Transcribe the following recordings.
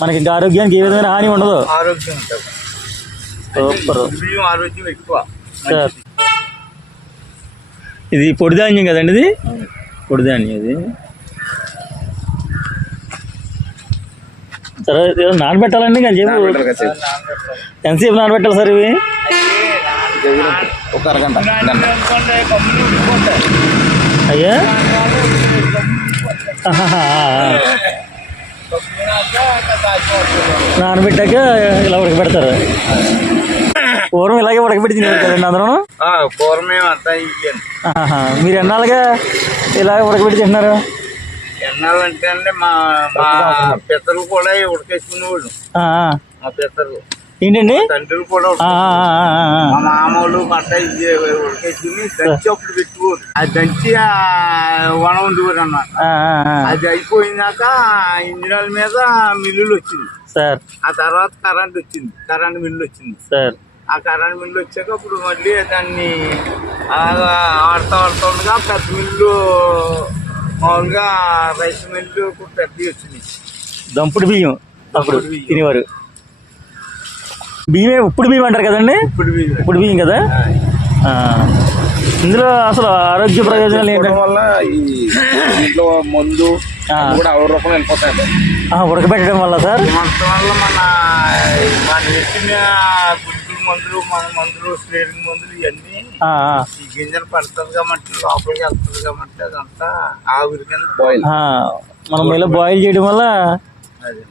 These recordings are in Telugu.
మనకి ఇంకా ఆరోగ్యానికి ఏ విధమైన హాని ఉండదు. ఆరోగ్యం ఉంటుంది. సూపర్. బియ్యం ఆరోగ్యం ఎక్కువ. సార్. ఇది పొడి ధాన్యం కదండి ఇది? పొడి ధాన్యం ఇది. సరే నానబెట్టాలండి చెప్పు ఎంతసేపు? నానబెట్టాలి సార్. ఇవి? ఒక అరగంట. అయ్యా. నానబెట్టాక ఇలా ఉడకబెడతారు. పూర్వం ఇలాగే ఉడకబెట్టి తినేవారు కదండి అందరూ. మీరు ఎన్నాళ్ళుగా ఇలా ఉడకబెట్టి తింటున్నారు ఎన్నాళ్ళంటే అంటే మా మా పితరులు కూడా ఉడకేసుకునేవాళ్ళు. మా పితరులు. ఏంటండి? తండ్రులు కూడా మా. మామూలు ఇది ఉడకేసుకుని దంచి అప్పుడు అది దంచి వన ఉండేవారు అన్నమాట. అది అయిపోయినాక ఇంజినాల మీద మిల్లులు వచ్చింది. సార్. ఆ తర్వాత కరెంట్ వచ్చింది. కరెంట్ మిల్లు వచ్చింది. సార్. ఆ కరెంట్ మిల్లు వచ్చాక అప్పుడు మళ్ళీ దాన్ని ఆడుతూ ఆడుతూ ఉండగా పెద్ద మిల్లు మామూలుగా రైస్ మిల్లు పెద్దవి వచ్చింది దంపుడు బియ్యం అప్పుడు. తినేవారు. బియ్యమే ఉప్పుడు బియ్యం అంటారు కదండి? ఇప్పుడు బియ్యం. కదా. ఇందులో అసలు ఆరోగ్య ప్రయోజనాలు ఏంటంటే వల్ల ఈ ఇంట్లో మందు కూడా అవరి రూపంలో వెళ్ళిపోతాయండి. ఆ, ఉడకబెట్టడం వల్ల సార్? మొత్తం వల్ల మన మన ఇచ్చిన గుడ్డు మందులు మన మందులు స్టీరింగ్ మందులు ఇవన్నీ. ఈ గింజలు పడుతుంది కాబట్టి లోపలికి వెళ్తుంది కాబట్టి అదంతా ఆవిరి కింద బాయిల్ మనం ఇలా బాయిల్ చేయడం వల్ల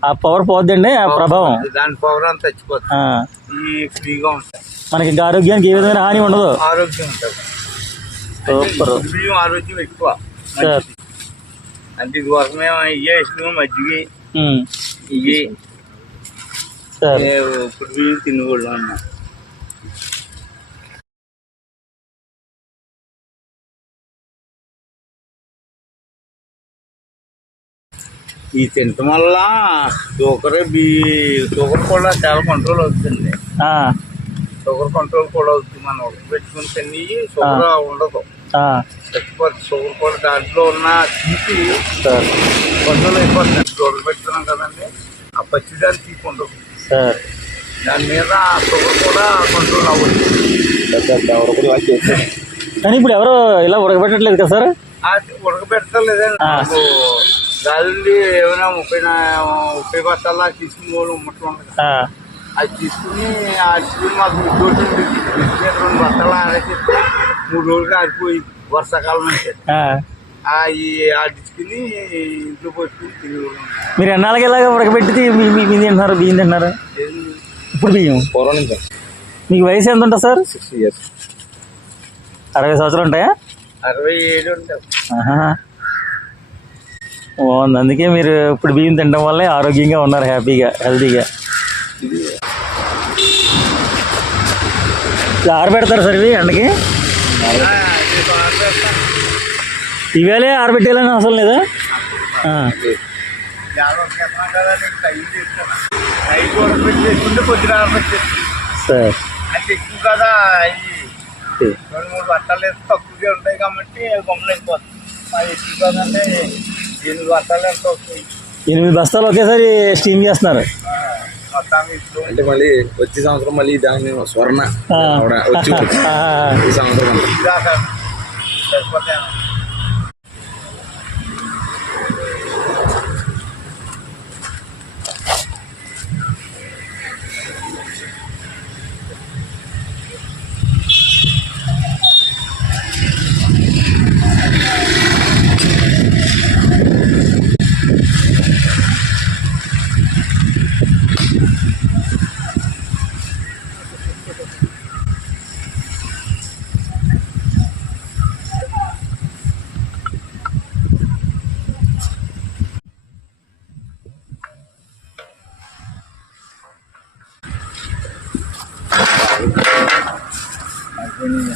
ఆ పవర్ పోద్దండి ఆ ప్రభావం. దాని పవర్ అంతా చచ్చిపోతుంది ఆ. ఈ ఫ్రీగా ఉంటాయి మనకి ఆరోగ్యానికి ఏ విధమైన హాని ఉండదు. ఆరోగ్యం ఉంటుంది. సూపర్. బియ్యం ఆరోగ్యం ఎక్కువ. అంటే ఇది వరకు మేము ఇవే వేసినాము మజ్జిగ. ఇవి ఇప్పుడు బియ్యం తినేవాళ్ళు అన్న. ఈ తినటం వల్ల షుగర్ బీ షుగర్ కూడా చాలా కంట్రోల్ అవుతుంది. షుగర్ కంట్రోల్ కూడా అవుతుంది. మనం ఉడకబెట్టుకుని తిని షుగర్ ఉండదు. చచ్చిపోతుంది షుగర్ కూడా దాంట్లో ఉన్న తీపి కదండి. ఆ పచ్చిదాన్ని తీపి ఉండదు. సార్. దాని మీద షుగర్ కూడా కంట్రోల్ అవ్వదు. కానీ ఇప్పుడు ఎవరు ఇలా ఉడకబెట్టట్లేదు కదా సార్? గాలి ఏమైనా ముప్పై ముప్పై బస్తాలా తీసుకుని ఆ, అది తీసుకుని ఆ తీసుకుని మాకు రెండు బస్తాలు ఆరేసిస్తే మూడు రోజులు ఆరిపోయి వర్షాకాలం ఈ ఆ తీసుకుని ఇంట్లో పోసుకుని తిరిగి మీరు ఎన్నాళ్ళకి ఇలాగ ఉడకబెట్టి తి- మీ మీ- మీ తింటున్నారు? బియ్యం తింటున్నారు? ఇప్పుడు బియ్యం? పూర్వం నుంచి మీకు వయసు ఎంత ఉంటుంది సార్? Sixty years. అరవై సంవత్సరాలు ఉంటాయా? అరవై ఏడు ఉంటాయి. ఆహా. బాగుంది. అందుకే మీరు ఇప్పుడు బియ్యం తినడం వల్లే ఆరోగ్యంగా ఉన్నారు హ్యాపీగా హెల్తీగా. ఇది ఆరబెడతారు సార్ ఇవి ఎండకి? ఇవేలే ఆరబెట్టేయాలని అవసరం లేదా? సార్. ఎక్కువ కదా రెండు మూడు బట్టలు తక్కువగా ఉంటాయి కాబట్టి బొమ్మలు ఎక్కువ కదంటే ఎనిమిది వస్తాయి. ఎనిమిది బస్తాలు ఒకేసారి స్టీమ్ చేస్తున్నారు. అంటే మళ్ళీ వచ్చే సంవత్సరం మళ్ళీ దాన్ని స్వర్ణ వచ్చి ఈ సంవత్సరం Ganyan na.